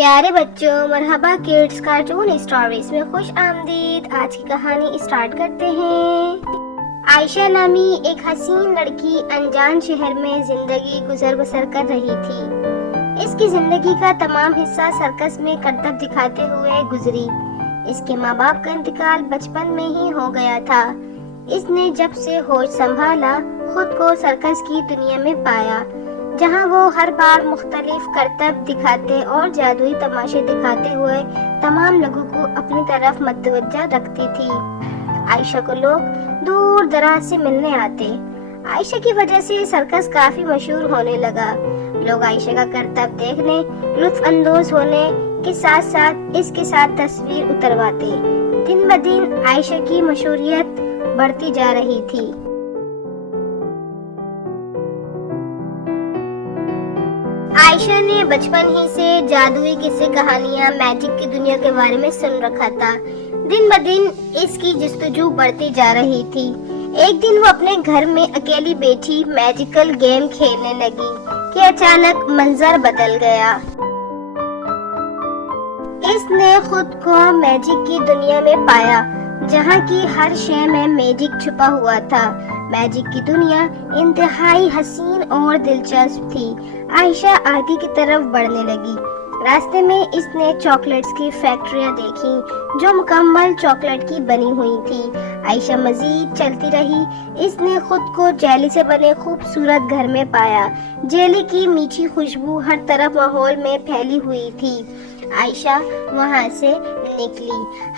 پیارے بچوں، مرحبا کڈز کارٹون اسٹوریز میں خوش آمدید۔ آج کی کہانی اسٹارٹ کرتے ہیں۔ عائشہ نامی ایک حسین لڑکی انجان شہر میں زندگی گزر بسر کر رہی تھی۔ اس کی زندگی کا تمام حصہ سرکس میں کرتب دکھاتے ہوئے گزری۔ اس کے ماں باپ کا انتقال بچپن میں ہی ہو گیا تھا۔ اس نے جب سے ہوش سنبھالا خود کو سرکس کی دنیا میں پایا، جہاں وہ ہر بار مختلف کرتب دکھاتے اور جادوئی تماشے دکھاتے ہوئے تمام لوگوں کو اپنی طرف متوجہ رکھتی تھی۔ عائشہ کو لوگ دور دراز سے ملنے آتے۔ عائشہ کی وجہ سے سرکس کافی مشہور ہونے لگا۔ لوگ عائشہ کا کرتب دیکھنے، لطف اندوز ہونے کے ساتھ ساتھ اس کے ساتھ تصویر اترواتے۔ دن بدن عائشہ کی مشہوریت بڑھتی جا رہی تھی۔ عائشہ نے بچپن ہی سے جادوئی قصے کہانیاں، میجک کی دنیا کے بارے میں سن رکھا تھا۔ دن بدن اس کی جستجو بڑھتی جا رہی تھی۔ ایک دن وہ اپنے گھر میں اکیلی بیٹھی میجیکل گیم کھیلنے لگی کہ اچانک منظر بدل گیا۔ اس نے خود کو میجک کی دنیا میں پایا، جہاں کی ہر شے میں میجک چھپا ہوا تھا۔ میجک کی دنیا انتہائی حسین اور دلچسپ تھی۔ عائشہ آگے کی طرف بڑھنے لگی۔ راستے میں اس نے چاکلیٹس کی فیکٹریاں دیکھی جو مکمل چاکلیٹ کی بنی ہوئی تھی۔ عائشہ مزید چلتی رہی۔ اس نے خود کو جیلی سے بنے خوبصورت گھر میں پایا۔ جیلی کی میٹھی خوشبو ہر طرف ماحول میں پھیلی ہوئی تھی۔ عائشہ وہاں سے نکلی،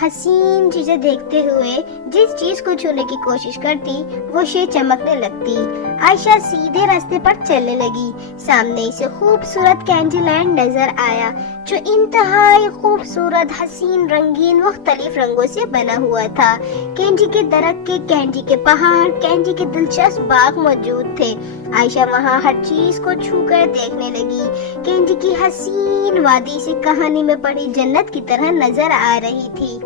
حسین چیزیں دیکھتے ہوئے جس چیز کو چھونے کی کوشش کرتی وہ شے چمکنے لگتی۔ عائشہ سیدھے راستے پر چلنے لگی۔ سامنے اسے خوبصورت کینڈی لینڈ نظر آیا جو انتہائی خوبصورت، حسین، رنگین، مختلف رنگوں سے بنا ہوا تھا۔ کینڈی کے درخت کے کینڈی کے پہاڑ، کینڈی کے دلچسپ باغ موجود تھے۔ عائشہ وہاں ہر چیز کو چھو کر دیکھنے لگی۔ کینڈی کی حسین وادی سے کہانی میں پڑھی جنت کی طرح نظر آ رہی تھی۔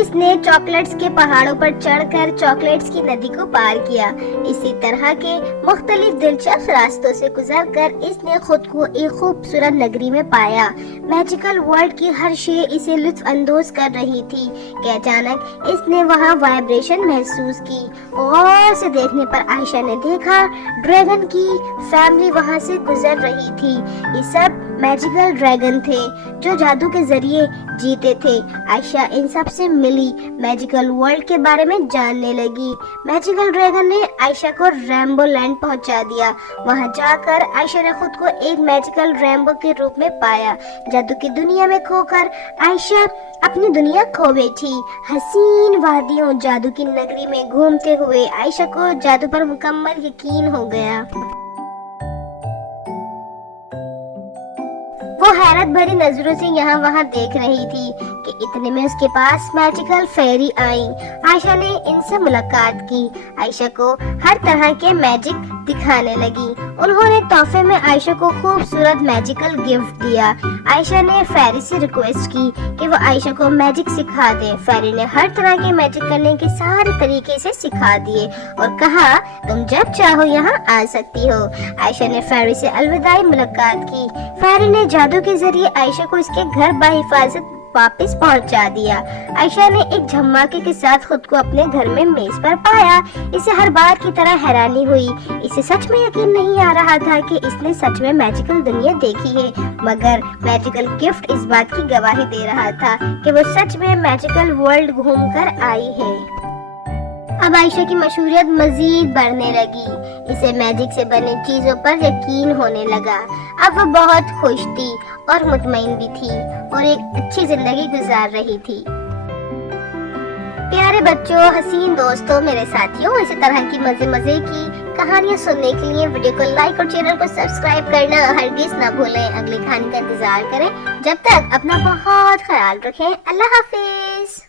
اس نے چاکلیٹس کے پہاڑوں پر چڑھ کر چاکلیٹس کی ندی کو پار کیا۔ اسی طرح کے مختلف دلچسپ راستوں سے گزر کر اس نے خود کو ایک خوبصورت نگری میں پایا۔ میجیکل ورلڈ کی ہر شے اسے لطف اندوز کر رہی تھی کہ اچانک اس نے وہاں وائبریشن محسوس کی۔ غور سے دیکھنے پر عائشہ نے دیکھا ڈریگن کی فیملی وہاں سے گزر رہی تھی۔ یہ سب میجیکل ڈریگن تھے جو جادو کے ذریعے جیتے تھے۔ عائشہ ان سب سے ملی، میجیکل ورلڈ کے بارے میں جاننے لگی۔ میجیکل ڈریگن نے عائشہ کو ریمبو لینڈ پہنچا دیا۔ وہاں جا کر عائشہ نے خود کو ایک میجیکل ریمبو کے روپ میں پایا۔ جادو کی دنیا میں کھو کر عائشہ اپنی دنیا کھو بیٹھی۔ حسین وادیوں، جادو کی نگری میں گھومتے ہوئے عائشہ کو جادو پر مکمل یقین ہو گیا۔ وہ حیرت بھری نظروں سے یہاں وہاں دیکھ رہی تھی کہ اتنے میں اس کے پاس میجیکل فیری آئیں۔ عائشہ نے ان سے ملاقات کی، عائشہ کو ہر طرح کے میجک دکھانے لگی۔ انہوں نے تحفے میں عائشہ کو خوبصورت میجیکل گفٹ دیا۔ عائشہ نے فیری سے ریکویسٹ کی کہ وہ عائشہ کو میجک سکھا دے۔ فیری نے ہر طرح کے میجک کرنے کے سارے طریقے سے سکھا دیے اور کہا تم جب چاہو یہاں آ سکتی ہو۔ عائشہ نے فیری سے الوداعی ملاقات کی۔ فیری نے جادو کے ذریعے عائشہ کو اس کے گھر بحفاظت واپس پہنچا دیا۔ عائشہ نے ایک دھماکے کے ساتھ خود کو اپنے گھر میں میز پر پایا۔ اسے ہر بار کی طرح حیرانی ہوئی۔ اسے سچ میں یقین نہیں آ رہا تھا کہ اس نے سچ میں میجیکل دنیا دیکھی ہے، مگر میجیکل گفٹ اس بات کی گواہی دے رہا تھا کہ وہ سچ میں میجیکل ورلڈ گھوم کر آئی ہے۔ اب عائشہ کی مشہوریت مزید بڑھنے لگی۔ اسے میجک سے بنی چیزوں پر یقین ہونے لگا۔ اب وہ بہت خوش تھی اور مطمئن بھی تھی اور ایک اچھی زندگی گزار رہی تھی۔ پیارے بچوں، حسین دوستوں، میرے ساتھیوں، اسی طرح کی مزے کی کہانیاں سننے کے لیے ویڈیو کو لائک اور چینل کو سبسکرائب کرنا ہرگز نہ بھولیں۔ اگلی کہانی کا انتظار کریں۔ جب تک اپنا بہت خیال رکھیں۔ اللہ حافظ۔